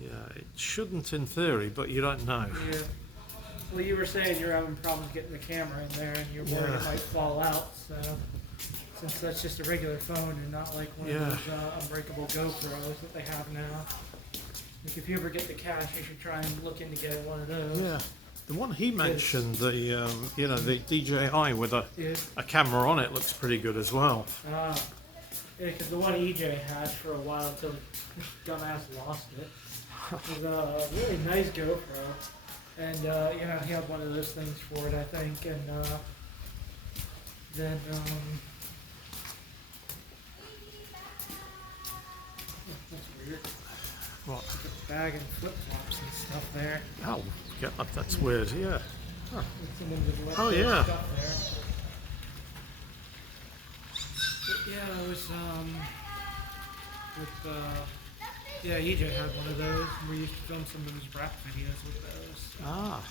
Yeah, it shouldn't in theory, but you don't know. Yeah. Well, you were saying you're having problems getting the camera in there, and you're worried it might fall out. So, since that's just a regular phone and not like one of those unbreakable GoPros that they have now, like if you ever get the cash, you should try and look into getting one of those. Yeah. The one he mentioned, the you know, the DJI with a camera on it looks pretty good as well. Yeah, because the one EJ had for a while until dumbass lost it. It was a really nice GoPro, and you know, he had one of those things for it, I think, and then that's weird. What? Like a bag and flip flops and stuff there. Oh, yeah, that's weird. Yeah. Huh. Someone just left Oh their yeah. stuff there. But yeah, it was with yeah, EJ had one of those, and we used to film some of his rap videos with those. Ah.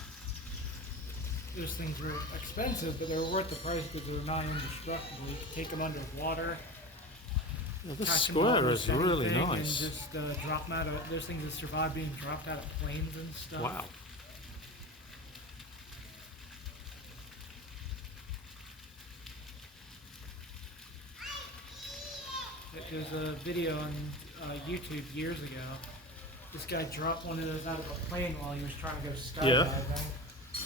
Those things were expensive, but they were worth the price because they were not indestructible. You could take them underwater. Yeah, this Catch 'em square on is really anything nice. And just drop them out of those things that survive being dropped out of planes and stuff. Wow. There's a video on YouTube years ago. This guy dropped one of those out of a plane while he was trying to go skydiving,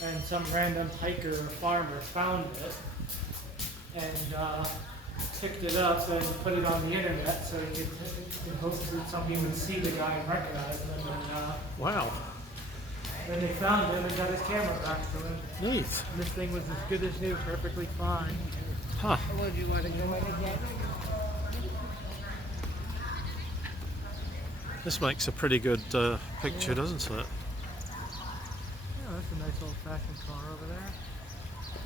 and some random hiker or farmer found it and picked it up and put it on the internet so he could hopefully somebody would see the guy and recognize him. And Wow. then they found him and got his camera back to him. Neat. And this thing was as good as new, perfectly fine. Huh. Would you want to go in again? This makes a pretty good picture, doesn't it? Yeah, that's a nice old-fashioned car over there.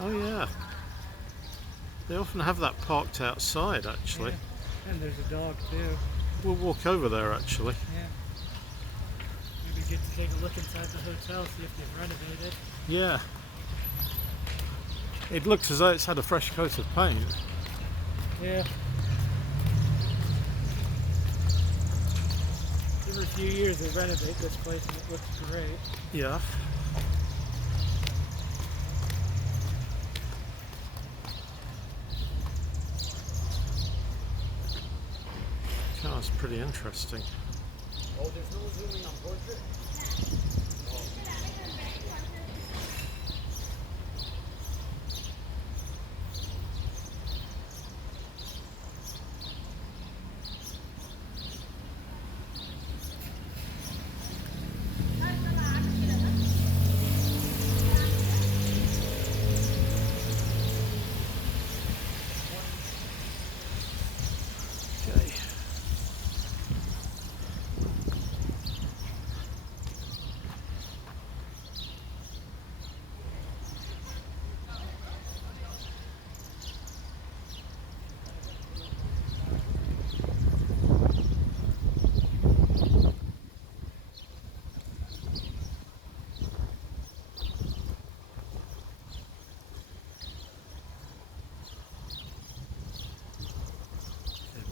Oh yeah. They often have that parked outside, actually. Yeah. And there's a dog too. We'll walk over there, actually. Yeah. Maybe get to take a look inside the hotel, see if they've renovated. Yeah. It looks as though it's had a fresh coat of paint. Yeah. Every few years they renovate this place and it looks great. Yeah. Car's pretty interesting. Oh, there's no zooming on portrait? Okay.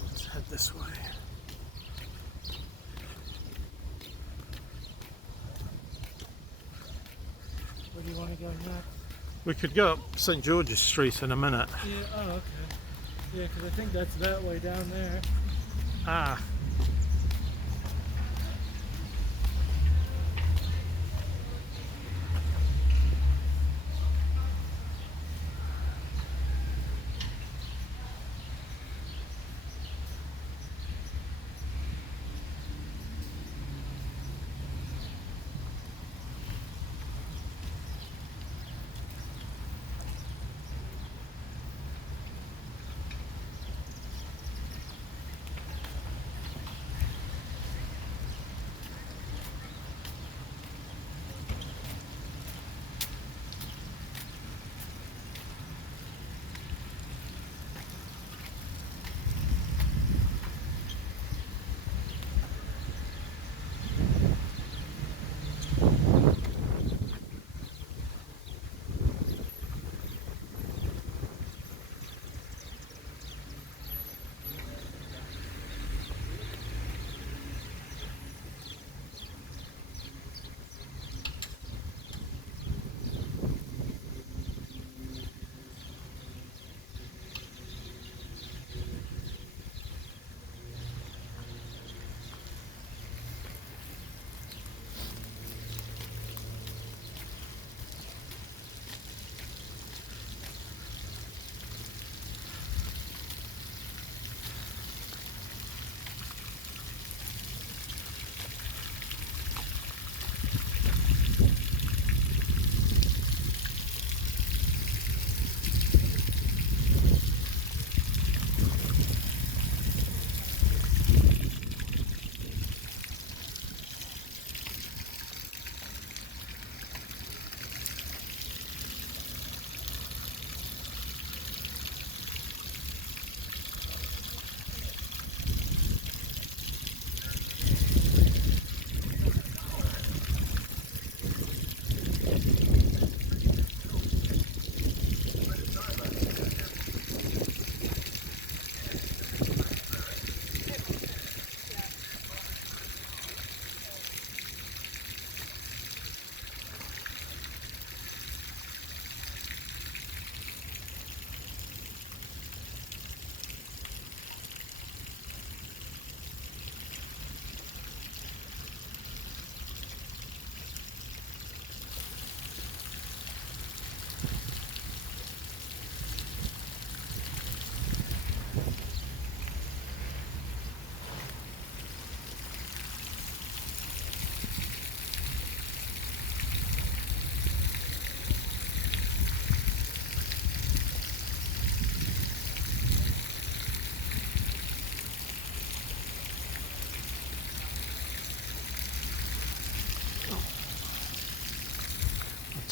Let's head this way. Where do you want to go next? We could go up St. George's Street in a minute. Yeah, oh, okay. Yeah, because I think that's that way down there. Ah.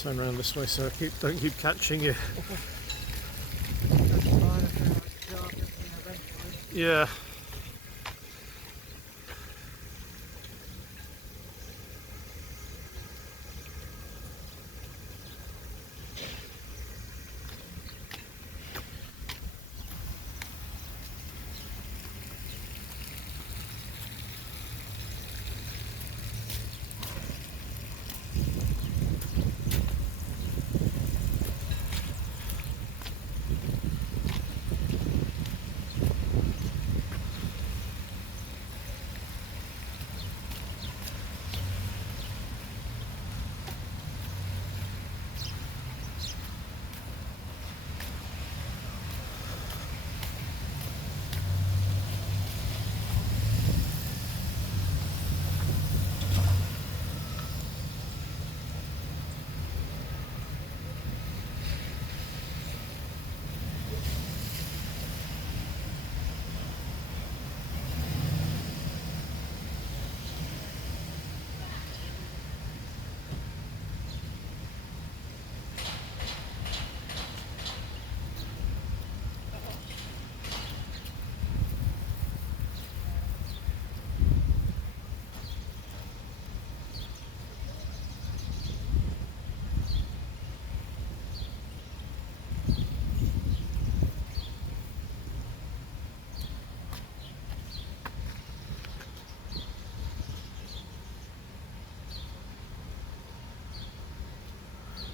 Turn around this way so I don't keep catching you. That's fine if you're not jumping eventually. Yeah.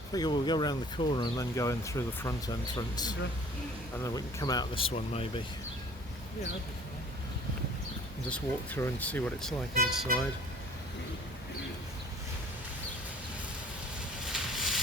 I figure we'll go around the corner and then go in through the front entrance. Okay. And then we can come out this one maybe. Yeah, that'd be fine. And just walk through and see what it's like inside.